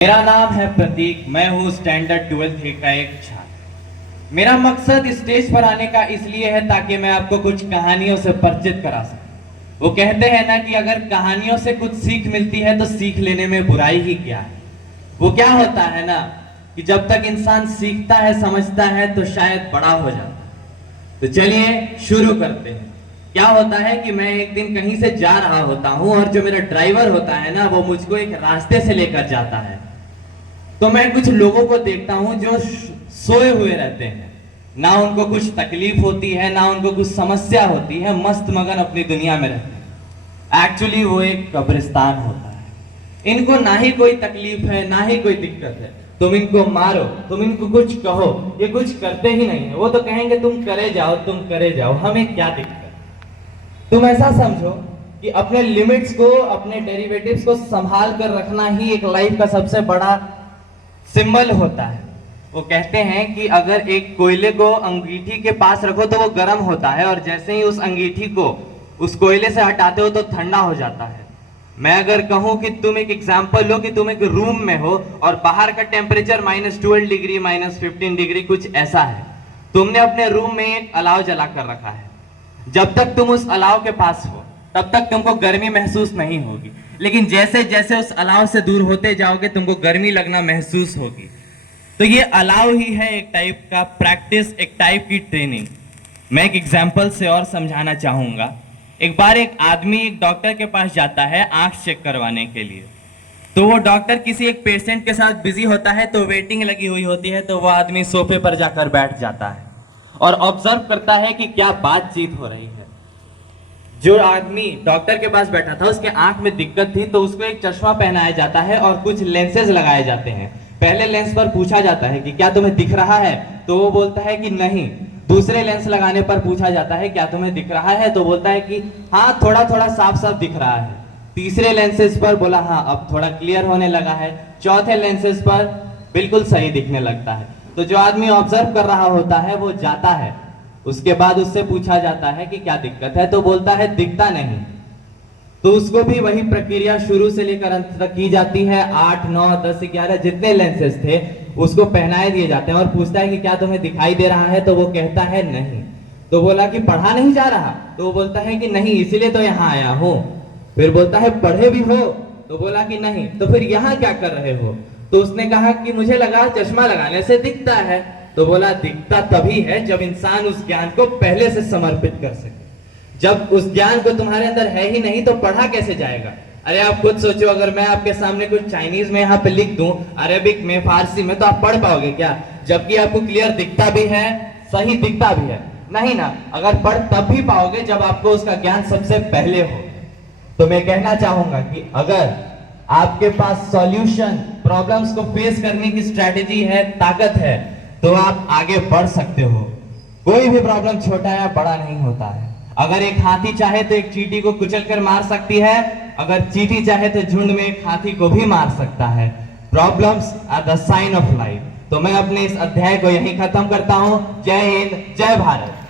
मेरा नाम है प्रतीक। मैं हूँ स्टैंडर्ड 12th का एक छात्र। मेरा मकसद स्टेज पर आने का इसलिए है ताकि मैं आपको कुछ कहानियों से परिचित करा सकूं। वो कहते हैं ना कि अगर कहानियों से कुछ सीख मिलती है तो सीख लेने में बुराई ही क्या है। वो क्या होता है ना कि जब तक इंसान सीखता है, समझता है, तो शायद बड़ा हो जाता है। तो चलिए शुरू करते हैं। क्या होता है कि मैं एक दिन कहीं से जा रहा होता हूँ और जो मेरा ड्राइवर होता है ना, वो मुझको एक रास्ते से लेकर जाता है। तो मैं कुछ लोगों को देखता हूं जो सोए हुए रहते हैं, ना उनको कुछ तकलीफ होती है, ना उनको कुछ समस्या होती है, मस्त मगन अपनी दुनिया में रहते हैं। एक्चुअली वो एक कब्रिस्तान होता है। इनको ना ही कोई तकलीफ है, ना ही कोई दिक्कत है। तुम इनको मारो, तुम इनको कुछ कहो, ये कुछ करते ही नहीं है। वो तो कहेंगे तुम करे जाओ, तुम करे जाओ, हमें क्या दिक्कत। तुम ऐसा समझो कि अपने लिमिट्स को, अपने डेरिवेटिव्स को संभाल कर रखना ही एक लाइफ का सबसे बड़ा सिंबल होता है। वो कहते हैं कि अगर एक कोयले को अंगीठी के पास रखो तो वो गर्म होता है, और जैसे ही उस अंगीठी को उस कोयले से हटाते हो तो ठंडा हो जाता है। मैं अगर कहूं कि तुम एक एग्जांपल लो कि तुम एक रूम में हो और बाहर का टेम्परेचर -12 डिग्री, -15 डिग्री कुछ ऐसा है। तुमने अपने रूम में एक अलाव जला कर रखा है। जब तक तुम उस अलाव के पास हो तब तक तुमको गर्मी महसूस नहीं होगी, लेकिन जैसे जैसे उस अलाव से दूर होते जाओगे तुमको गर्मी लगना महसूस होगी। तो ये अलाव ही है एक टाइप का प्रैक्टिस, एक टाइप की ट्रेनिंग। मैं एक एग्जांपल से और समझाना चाहूंगा। एक बार एक आदमी एक डॉक्टर के पास जाता है आंख चेक करवाने के लिए। तो वो डॉक्टर किसी एक पेशेंट के साथ बिजी होता है, तो वेटिंग लगी हुई होती है। तो वो आदमी सोफे पर जाकर बैठ जाता है और ऑब्जर्व करता है कि क्या बातचीत हो रही है। जो आदमी डॉक्टर के पास बैठा था उसके आंख में दिक्कत थी, तो उसको एक चश्मा पहनाया जाता है और कुछ लेंसेज लगाए जाते हैं। पहले लेंस पर पूछा जाता है कि क्या तुम्हें दिख रहा है, तो वो बोलता है कि नहीं। दूसरे लेंस लगाने पर पूछा जाता है क्या तुम्हें दिख रहा है, तो बोलता है कि हाँ, थोड़ा थोड़ा साफ साफ दिख रहा है। तीसरे लेंसेज पर बोला हाँ, अब थोड़ा क्लियर होने लगा है। चौथे लेंसेज पर बिल्कुल सही दिखने लगता है। तो जो आदमी ऑब्जर्व कर रहा होता है वो जाता है। उसके बाद उससे पूछा जाता है कि क्या दिक्कत है, तो बोलता है दिखता नहीं। तो उसको भी वही प्रक्रिया शुरू से लेकर अंत तक की जाती है। 8, 9, 10, 11 जितने लेंसेज थे उसको पहनाए दिए जाते हैं और पूछता है कि क्या तुम्हें दिखाई दे रहा है, तो वो कहता है नहीं। तो बोला कि पढ़ा नहीं जा रहा, तो वो बोलता है कि नहीं, इसीलिए तो यहाँ आया हूँ। फिर बोलता है पढ़े भी हो, तो बोला कि नहीं। तो फिर यहाँ क्या कर रहे हो, तो उसने कहा कि मुझे लगा चश्मा लगाने से दिखता है। तो बोला दिखता तभी है जब इंसान उस ज्ञान को पहले से समर्पित कर सके। जब उस ज्ञान को तुम्हारे अंदर है ही नहीं तो पढ़ा कैसे जाएगा। अरे आप खुद सोचो, अगर मैं आपके सामने कुछ चाइनीज में यहाँ पे लिख दूं, अरेबिक में, फारसी में, तो आप पढ़ पाओगे क्या? जबकि आपको क्लियर दिखता भी है, सही दिखता भी है, नहीं ना। अगर पढ़ तब भी पाओगे जब आपको उसका ज्ञान सबसे पहले हो। तो मैं कहना चाहूंगा कि अगर आपके पास सॉल्यूशन, प्रॉब्लम्स को फेस करने की स्ट्रैटेजी है, ताकत है, तो आप आगे बढ़ सकते हो। कोई भी प्रॉब्लम छोटा या बड़ा नहीं होता है। अगर एक हाथी चाहे तो एक चींटी को कुचल कर मार सकती है, अगर चींटी चाहे तो झुंड में एक हाथी को भी मार सकता है। Problems are the sign of life. तो मैं अपने इस अध्याय को यहीं खत्म करता हूं। जय हिंद, जय भारत।